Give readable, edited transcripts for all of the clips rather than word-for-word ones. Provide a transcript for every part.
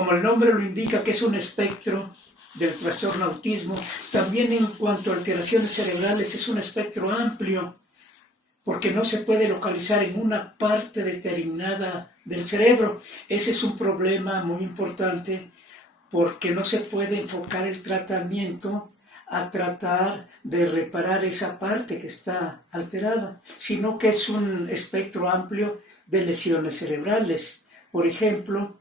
como el nombre lo indica, que es un espectro del trastorno autismo, también en cuanto a alteraciones cerebrales es un espectro amplio, porque no se puede localizar en una parte determinada del cerebro. Ese es un problema muy importante, porque no se puede enfocar el tratamiento a tratar de reparar esa parte que está alterada, sino que es un espectro amplio de lesiones cerebrales. Por ejemplo,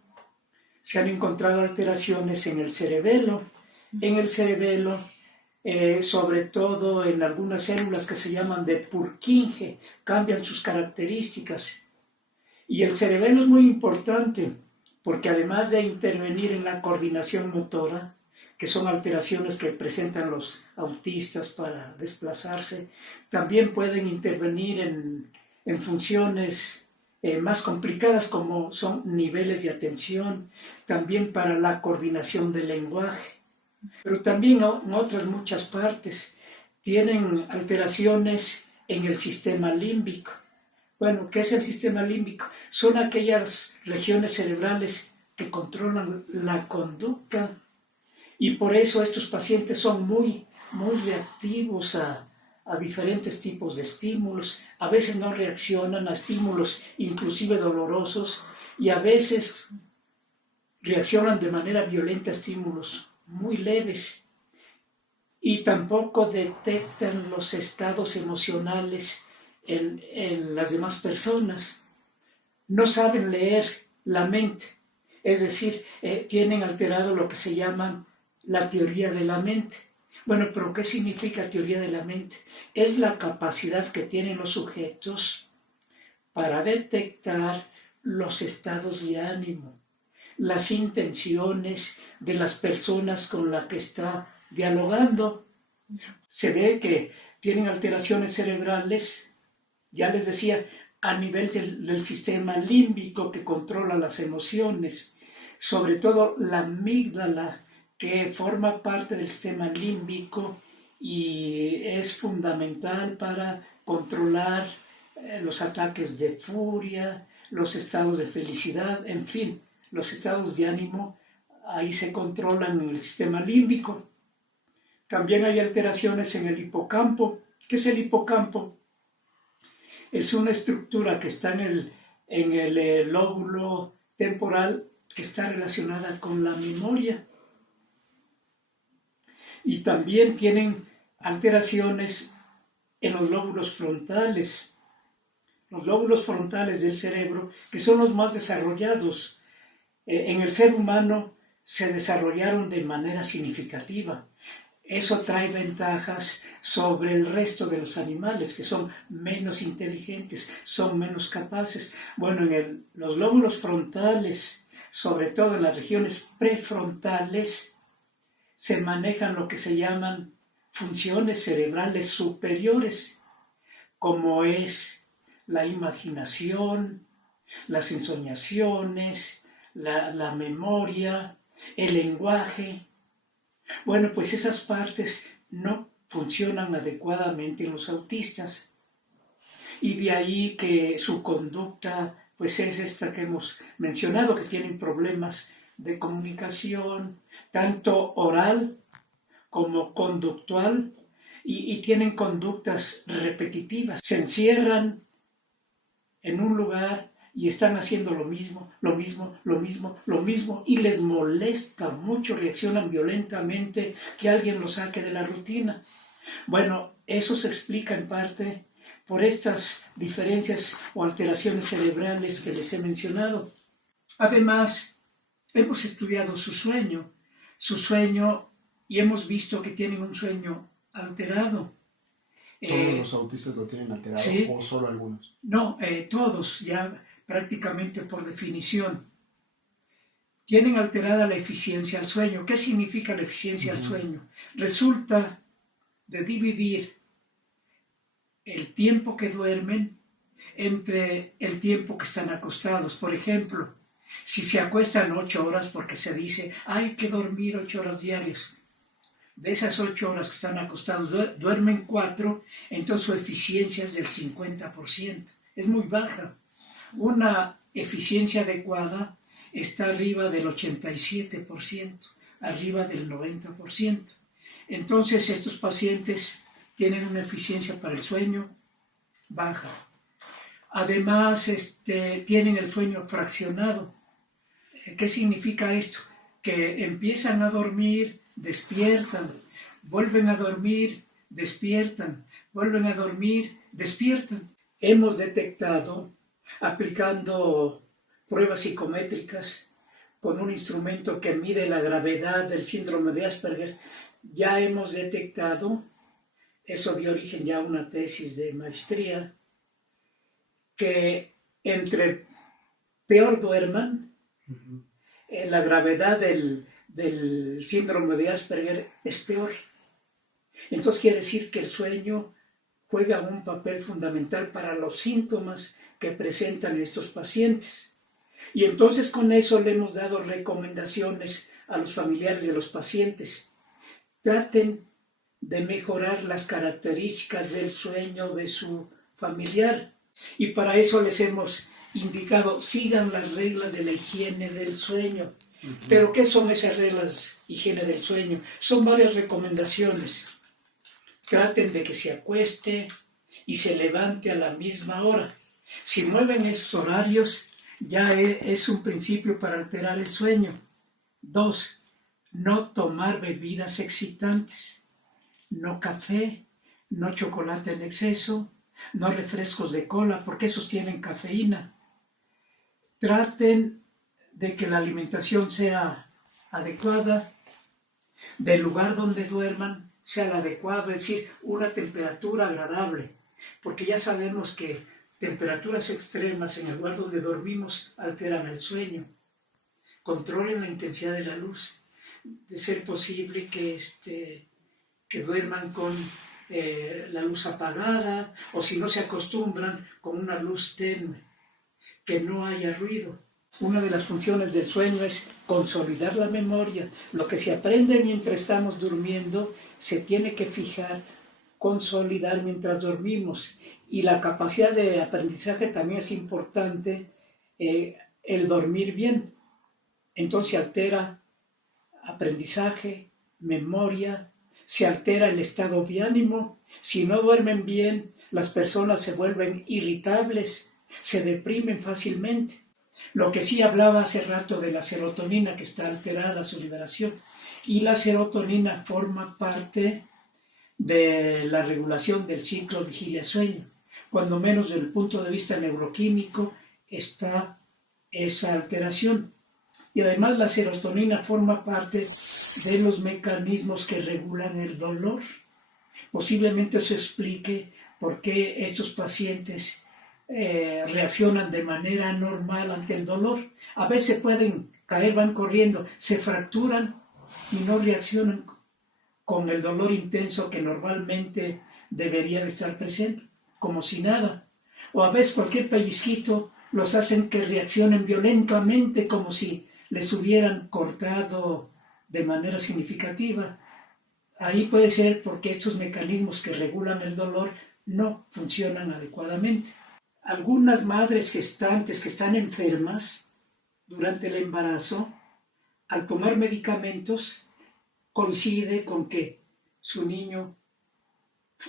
se han encontrado alteraciones en el cerebelo. En el cerebelo, sobre todo en algunas células que se llaman de Purkinje, cambian sus características. Y el cerebelo es muy importante, porque además de intervenir en la coordinación motora, que son alteraciones que presentan los autistas para desplazarse, también pueden intervenir en funciones más complicadas como son niveles de atención, también para la coordinación del lenguaje, pero también en otras muchas partes. Tienen alteraciones en el sistema límbico. Bueno, ¿qué es el sistema límbico? Son aquellas regiones cerebrales que controlan la conducta, y por eso estos pacientes son muy reactivos a diferentes tipos de estímulos. A veces no reaccionan a estímulos inclusive dolorosos, y a veces reaccionan de manera violenta a estímulos muy leves, y tampoco detectan los estados emocionales en las demás personas. No saben leer la mente, es decir, tienen alterado lo que se llama la teoría de la mente. Bueno, pero ¿qué significa teoría de la mente? Es la capacidad que tienen los sujetos para detectar los estados de ánimo, las intenciones de las personas con las que está dialogando. Se ve que tienen alteraciones cerebrales, ya les decía, a nivel del sistema límbico que controla las emociones, sobre todo la amígdala, que forma parte del sistema límbico y es fundamental para controlar los ataques de furia, los estados de felicidad, en fin, los estados de ánimo, ahí se controlan en el sistema límbico. También hay alteraciones en el hipocampo. ¿Qué es el hipocampo? Es una estructura que está en el lóbulo temporal, que está relacionada con la memoria. Y también tienen alteraciones en los lóbulos frontales. Los lóbulos frontales del cerebro, que son los más desarrollados. En el ser humano se desarrollaron de manera significativa. Eso trae ventajas sobre el resto de los animales, que son menos inteligentes, son menos capaces. Bueno, en los lóbulos frontales, sobre todo en las regiones prefrontales, se manejan lo que se llaman funciones cerebrales superiores, como es la imaginación, las ensoñaciones, la memoria, el lenguaje. Bueno, pues esas partes no funcionan adecuadamente en los autistas, y de ahí que su conducta pues es esta que hemos mencionado, que tienen problemas de comunicación, tanto oral como conductual, y tienen conductas repetitivas. Se encierran en un lugar y están haciendo lo mismo, y les molesta mucho, reaccionan violentamente que alguien los saque de la rutina. Bueno, eso se explica en parte por estas diferencias o alteraciones cerebrales que les he mencionado. Además, hemos estudiado su sueño, y hemos visto que tienen un sueño alterado. ¿Todos los autistas lo tienen alterado, sí, o solo algunos? No, todos, ya prácticamente por definición. Tienen alterada la eficiencia al sueño. ¿Qué significa la eficiencia al sueño? Resulta de dividir el tiempo que duermen entre el tiempo que están acostados. Por ejemplo, si se acuestan 8 horas, porque se dice, hay que dormir 8 horas diarias. De esas 8 horas que están acostados, duermen 4, entonces su eficiencia es del 50%. Es muy baja. Una eficiencia adecuada está arriba del 87%, arriba del 90%. Entonces estos pacientes tienen una eficiencia para el sueño baja. Además, tienen el sueño fraccionado. ¿Qué significa esto? Que empiezan a dormir, despiertan, vuelven a dormir, despiertan, vuelven a dormir, despiertan. Hemos detectado, aplicando pruebas psicométricas con un instrumento que mide la gravedad del síndrome de Asperger, ya hemos detectado, eso dio origen ya a una tesis de maestría, que entre peor duerman, la gravedad del síndrome de Asperger es peor. Entonces quiere decir que el sueño juega un papel fundamental para los síntomas que presentan estos pacientes. Y entonces con eso le hemos dado recomendaciones a los familiares de los pacientes. Traten de mejorar las características del sueño de su familiar. Y para eso les hemos indicado, sigan las reglas de la higiene del sueño. ¿Pero qué son esas reglas de higiene del sueño? Son varias recomendaciones. Traten de que se acueste y se levante a la misma hora. Si mueven esos horarios, ya es un principio para alterar el sueño. 2. No tomar bebidas excitantes. No café, no chocolate en exceso, no refrescos de cola, porque esos tienen cafeína. Traten de que la alimentación sea adecuada, del lugar donde duerman sea el adecuado, es decir, una temperatura agradable, porque ya sabemos que temperaturas extremas en el lugar donde dormimos alteran el sueño. Controlen la intensidad de la luz, de ser posible que duerman con la luz apagada, o si no se acostumbran, con una luz tenue, que no haya ruido. Una de las funciones del sueño es consolidar la memoria. Lo que se aprende mientras estamos durmiendo se tiene que fijar, consolidar mientras dormimos. Y la capacidad de aprendizaje también es importante, el dormir bien. Entonces se altera aprendizaje, memoria, se altera el estado de ánimo. Si no duermen bien, las personas se vuelven irritables, se deprimen fácilmente. Lo que sí hablaba hace rato de la serotonina, que está alterada su liberación. Y la serotonina forma parte de la regulación del ciclo vigilia-sueño. Cuando menos desde el punto de vista neuroquímico está esa alteración. Y además la serotonina forma parte de los mecanismos que regulan el dolor. Posiblemente eso explique por qué estos pacientes reaccionan de manera anormal ante el dolor. A veces pueden caer, van corriendo, se fracturan y no reaccionan con el dolor intenso que normalmente debería de estar presente, como si nada. O a veces cualquier pellizquito los hacen que reaccionen violentamente, como si les hubieran cortado de manera significativa. Ahí puede ser porque estos mecanismos que regulan el dolor no funcionan adecuadamente. Algunas madres gestantes que están enfermas durante el embarazo, al tomar medicamentos, coincide con que su niño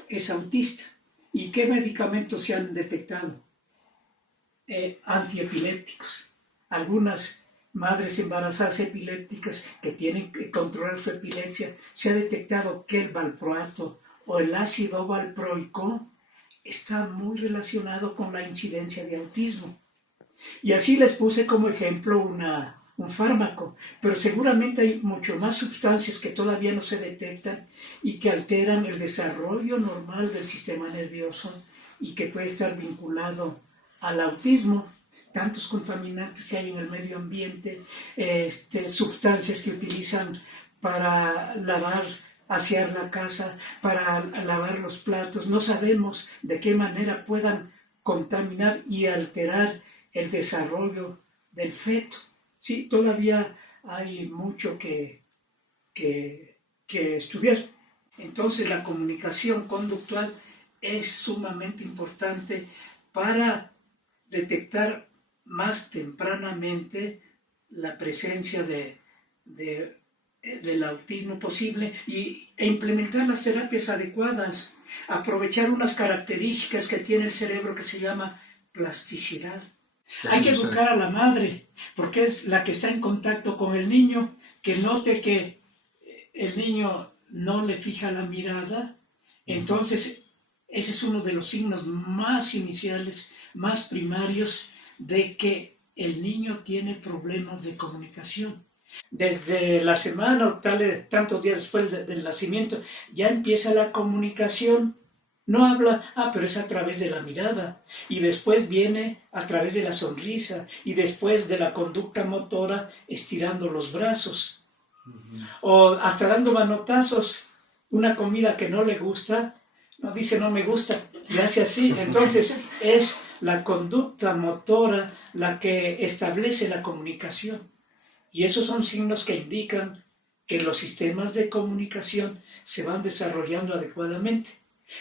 es autista. ¿Y qué medicamentos se han detectado? Antiepilépticos. Algunas madres embarazadas epilépticas que tienen que controlar su epilepsia, se ha detectado que el valproato o el ácido valproico está muy relacionado con la incidencia de autismo. Y así les puse como ejemplo un fármaco, pero seguramente hay mucho más sustancias que todavía no se detectan y que alteran el desarrollo normal del sistema nervioso y que puede estar vinculado al autismo. Tantos contaminantes que hay en el medio ambiente, sustancias que utilizan para lavar, asear la casa, para lavar los platos. No sabemos de qué manera puedan contaminar y alterar el desarrollo del feto. Sí, todavía hay mucho que estudiar. Entonces la comunicación conductual es sumamente importante para detectar más tempranamente la presencia del autismo posible e implementar las terapias adecuadas, aprovechar unas características que tiene el cerebro que se llama plasticidad. Hay que educar a la madre, porque es la que está en contacto con el niño, que note que el niño no le fija la mirada. Entonces ese es uno de los signos más iniciales, más primarios, de que el niño tiene problemas de comunicación. Desde la semana o tantos días después del nacimiento ya empieza la comunicación. No habla, pero es a través de la mirada, y después viene a través de la sonrisa, y después de la conducta motora estirando los brazos, o hasta dando manotazos. Una comida que no le gusta, no dice no me gusta, y hace así. Entonces es la conducta motora la que establece la comunicación, y esos son signos que indican que los sistemas de comunicación se van desarrollando adecuadamente.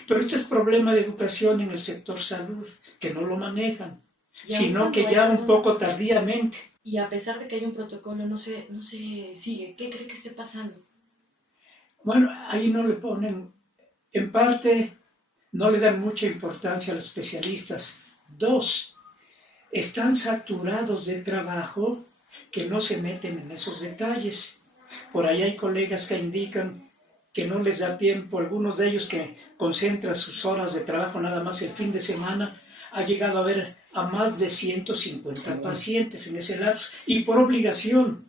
Pero este es problema de educación en el sector salud, que no lo manejan, sino que ya un poco tardíamente. Y a pesar de que hay un protocolo, no se sigue. ¿Qué cree que esté pasando? Bueno, ahí no le ponen, en parte, no le dan mucha importancia a los especialistas. 2, están saturados de trabajo que no se meten en esos detalles. Por ahí hay colegas que indican que no les da tiempo, algunos de ellos que concentran sus horas de trabajo nada más el fin de semana, ha llegado a ver a más de 150 pacientes en ese lapso, y por obligación.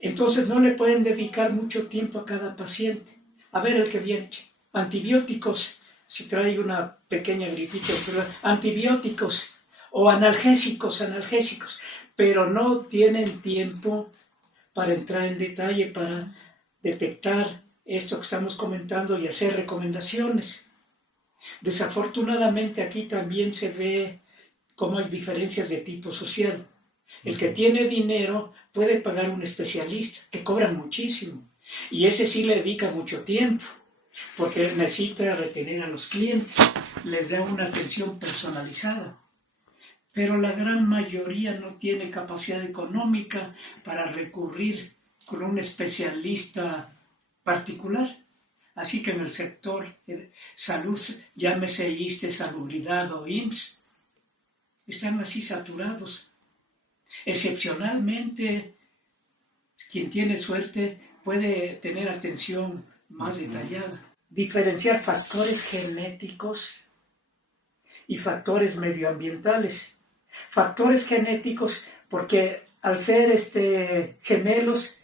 Entonces no le pueden dedicar mucho tiempo a cada paciente. A ver el que viene, antibióticos, si trae una pequeña gripita, antibióticos o analgésicos, pero no tienen tiempo para entrar en detalle, para detectar esto que estamos comentando y hacer recomendaciones. Desafortunadamente aquí también se ve cómo hay diferencias de tipo social. El que tiene dinero puede pagar un especialista, que cobra muchísimo, y ese sí le dedica mucho tiempo, porque necesita retener a los clientes, les da una atención personalizada. Pero la gran mayoría no tiene capacidad económica para recurrir con un especialista particular. Así que en el sector salud, llámese ISSSTE, Salubridad o IMSS, están así saturados. Excepcionalmente, quien tiene suerte puede tener atención más detallada. Diferenciar factores genéticos y factores medioambientales. Factores genéticos porque al ser gemelos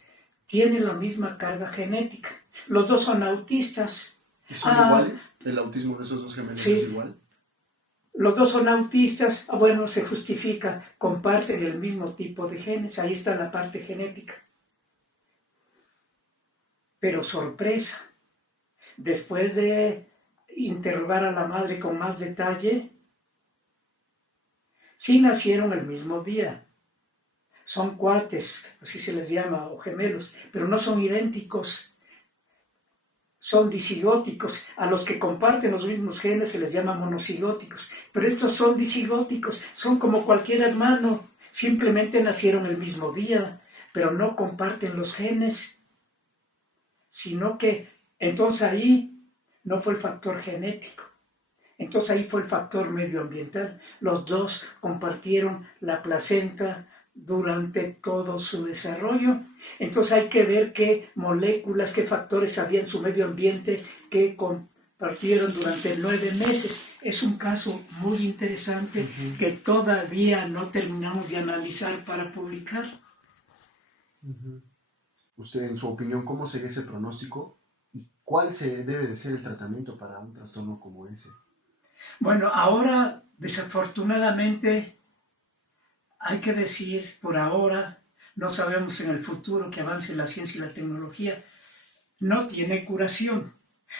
tienen la misma carga genética. Los dos son autistas. ¿Son iguales? ¿El autismo de esos dos gemelos es igual? Los dos son autistas, bueno, se justifica, comparten el mismo tipo de genes, ahí está la parte genética. Pero sorpresa, después de interrogar a la madre con más detalle, sí nacieron el mismo día. Son cuates, así se les llama, o gemelos, pero no son idénticos. Son disigóticos. A los que comparten los mismos genes se les llama monocigóticos. Pero estos son disigóticos, son como cualquier hermano. Simplemente nacieron el mismo día, pero no comparten los genes. Sino que, entonces ahí no fue el factor genético. Entonces ahí fue el factor medioambiental. Los dos compartieron la placenta durante todo su desarrollo. Entonces hay que ver qué moléculas, qué factores había en su medio ambiente que compartieron durante 9 meses. Es un caso muy interesante que todavía no terminamos de analizar para publicar. Usted, en su opinión, ¿cómo sería ese pronóstico y cuál debe de ser el tratamiento para un trastorno como ese? Bueno, ahora desafortunadamente hay que decir, por ahora, no sabemos en el futuro que avance la ciencia y la tecnología, no tiene curación,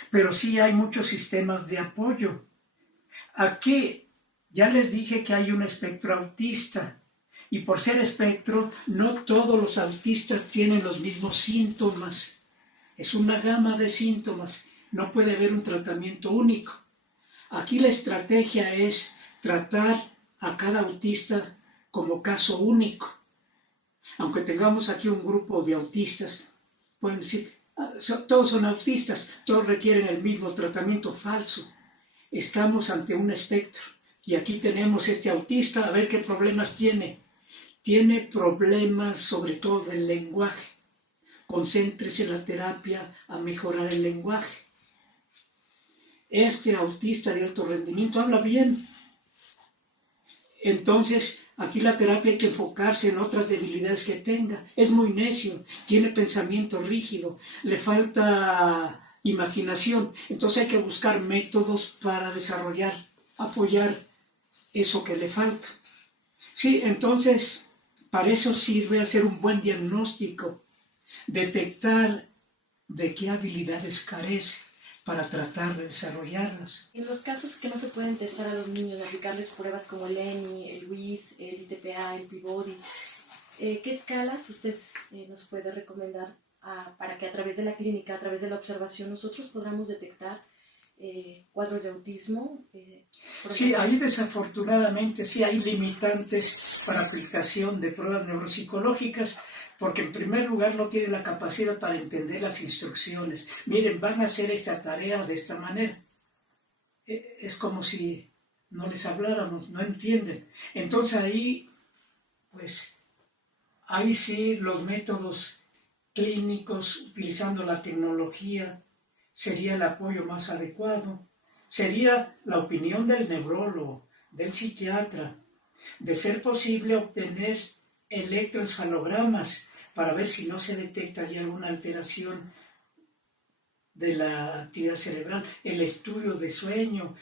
pero sí hay muchos sistemas de apoyo. Aquí ya les dije que hay un espectro autista, y por ser espectro, no todos los autistas tienen los mismos síntomas. Es una gama de síntomas, no puede haber un tratamiento único. Aquí la estrategia es tratar a cada autista como caso único. Aunque tengamos aquí un grupo de autistas, pueden decir, todos son autistas, todos requieren el mismo tratamiento. Falso. Estamos ante un espectro. Y aquí tenemos este autista, a ver qué problemas tiene. Tiene problemas sobre todo del lenguaje. Concéntrese en la terapia a mejorar el lenguaje. Este autista de alto rendimiento habla bien. Entonces, aquí la terapia hay que enfocarse en otras debilidades que tenga. Es muy necio, tiene pensamiento rígido, le falta imaginación. Entonces hay que buscar métodos para desarrollar, apoyar eso que le falta. Sí, entonces, para eso sirve hacer un buen diagnóstico, detectar de qué habilidades carece para tratar de desarrollarlas. En los casos que no se pueden testar a los niños, aplicarles pruebas como el ENI, el WIS, el ITPA, el Peabody, ¿qué escalas usted nos puede recomendar para que a través de la clínica, a través de la observación, nosotros podamos detectar cuadros de autismo? Sí, ahí desafortunadamente sí hay limitantes para aplicación de pruebas neuropsicológicas, porque en primer lugar no tienen la capacidad para entender las instrucciones. Miren, van a hacer esta tarea de esta manera. Es como si no les habláramos, no entienden. Entonces ahí, pues, ahí sí los métodos clínicos utilizando la tecnología sería el apoyo más adecuado. Sería la opinión del neurólogo, del psiquiatra, de ser posible obtener electroencefalogramas para ver si no se detecta ya alguna alteración de la actividad cerebral, el estudio de sueño,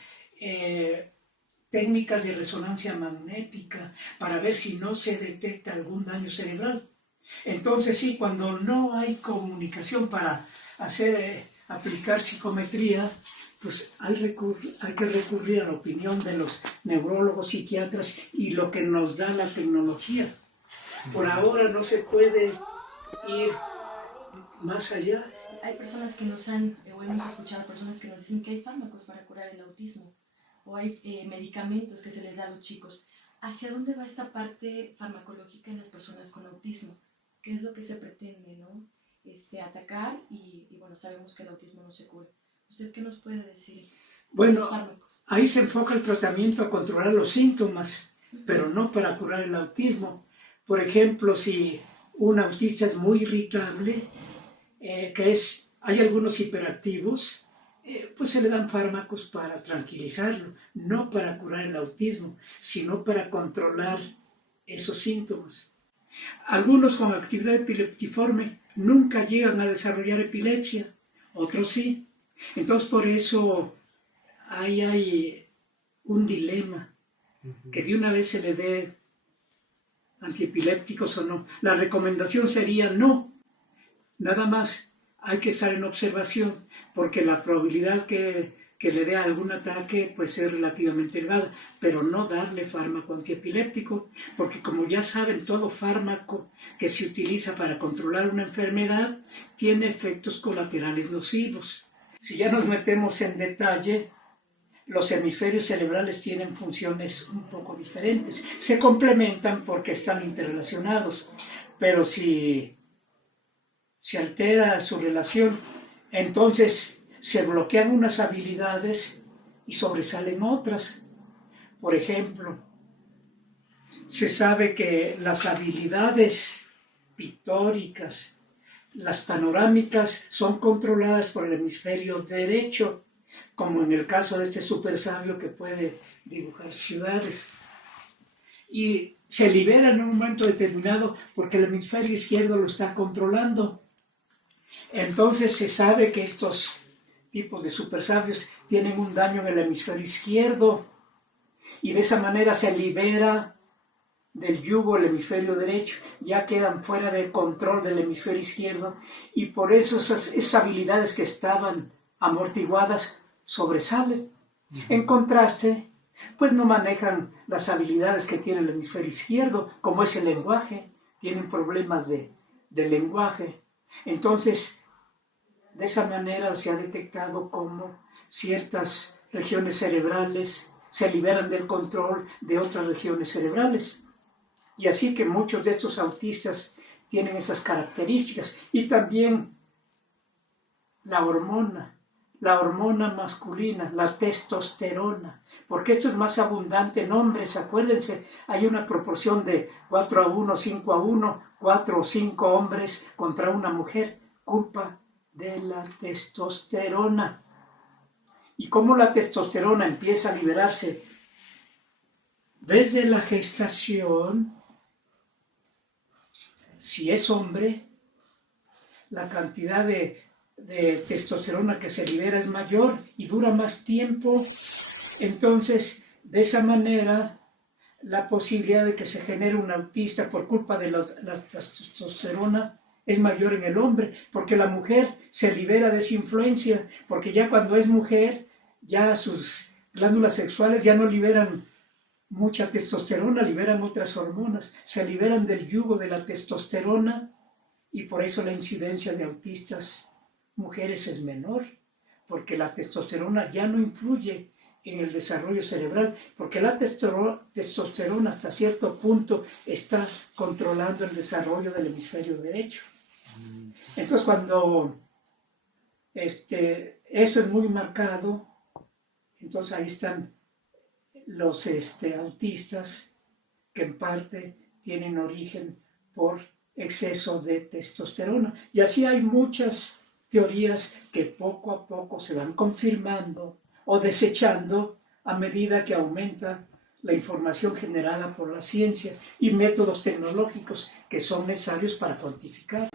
técnicas de resonancia magnética para ver si no se detecta algún daño cerebral. Entonces sí, cuando no hay comunicación para aplicar psicometría, pues hay que recurrir a la opinión de los neurólogos, psiquiatras y lo que nos da la tecnología. Por ahora no se puede ir más allá. Hay personas que o hemos escuchado personas que nos dicen que hay fármacos para curar el autismo, o hay medicamentos que se les da a los chicos. ¿Hacia dónde va esta parte farmacológica en las personas con autismo? ¿Qué es lo que se pretende, no? Atacar y bueno, sabemos que el autismo no se cura. ¿Usted qué nos puede decir? Bueno, ahí se enfoca el tratamiento a controlar los síntomas, pero no para curar el autismo. Por ejemplo, si un autista es muy irritable, hay algunos hiperactivos, pues se le dan fármacos para tranquilizarlo, no para curar el autismo, sino para controlar esos síntomas. Algunos con actividad epileptiforme nunca llegan a desarrollar epilepsia, otros sí. Entonces por eso ahí hay un dilema, que de una vez se le dé antiepilépticos o no. La recomendación sería no, nada más hay que estar en observación, porque la probabilidad que le dé algún ataque pues es relativamente elevada, pero no darle fármaco antiepiléptico, porque como ya saben, todo fármaco que se utiliza para controlar una enfermedad tiene efectos colaterales nocivos. Si ya nos metemos en detalle, los hemisferios cerebrales tienen funciones un poco diferentes. Se complementan porque están interrelacionados, pero si se altera su relación, entonces se bloquean unas habilidades y sobresalen otras. Por ejemplo, se sabe que las habilidades pictóricas, las panorámicas, son controladas por el hemisferio derecho, como en el caso de este super sabio que puede dibujar ciudades. Y se libera en un momento determinado porque el hemisferio izquierdo lo está controlando. Entonces se sabe que estos tipos de super sabios tienen un daño en el hemisferio izquierdo y de esa manera se libera del yugo el hemisferio derecho, ya quedan fuera de control del hemisferio izquierdo y por eso esas habilidades que estaban amortiguadas sobresalen. En contraste, pues no manejan las habilidades que tiene el hemisferio izquierdo, como es el lenguaje, tienen problemas de lenguaje. Entonces, de esa manera se ha detectado cómo ciertas regiones cerebrales se liberan del control de otras regiones cerebrales. Y así que muchos de estos autistas tienen esas características. Y también la hormona masculina, la testosterona, porque esto es más abundante en hombres. Acuérdense, hay una proporción de 4-1, 5-1, 4 o 5 hombres contra una mujer, culpa de la testosterona. Y cómo la testosterona empieza a liberarse desde la gestación. Si es hombre, la cantidad de testosterona que se libera es mayor y dura más tiempo. Entonces, de esa manera, la posibilidad de que se genere un autista por culpa de la testosterona es mayor en el hombre, porque la mujer se libera de esa influencia, porque ya cuando es mujer, ya sus glándulas sexuales ya no liberan mucha testosterona, liberan otras hormonas, se liberan del yugo de la testosterona, y por eso la incidencia de autistas mujeres es menor, porque la testosterona ya no influye en el desarrollo cerebral, porque la testosterona hasta cierto punto está controlando el desarrollo del hemisferio derecho. Entonces cuando eso es muy marcado, entonces ahí están los autistas que en parte tienen origen por exceso de testosterona. Y así hay muchas teorías que poco a poco se van confirmando o desechando a medida que aumenta la información generada por la ciencia y métodos tecnológicos que son necesarios para cuantificar.